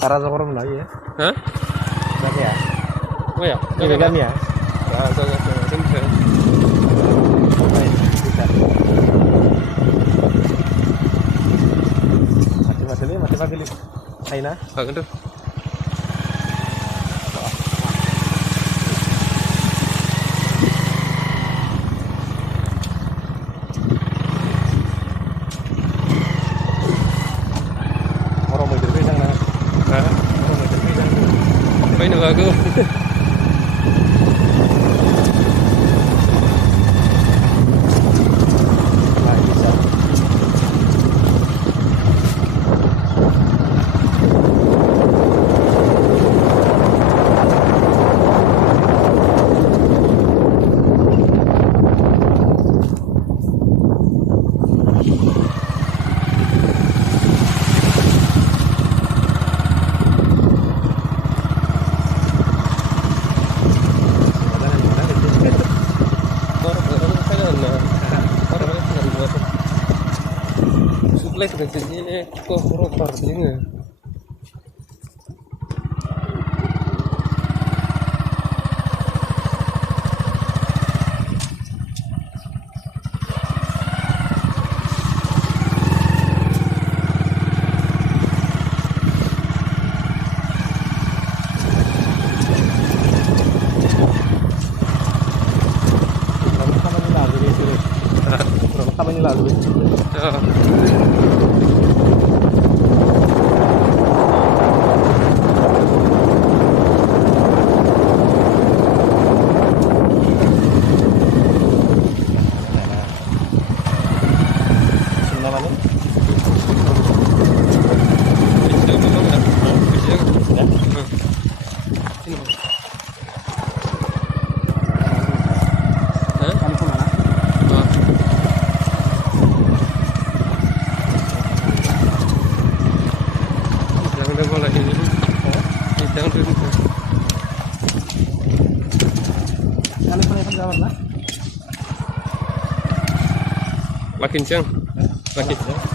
Para Zokor lagi ya? Hah? Lagi ya? Oh ya, Ini kan ya? Ah, jangan. Mati pilih. Aina. Akan tuh. Orang mau jadi jangan. Hah? Orang mau jadi jangan. Apa ini aku? Nah, bisa. Suplai sudah jadi kok proper ini. Berapa ini lalu? Makin ceng, makin.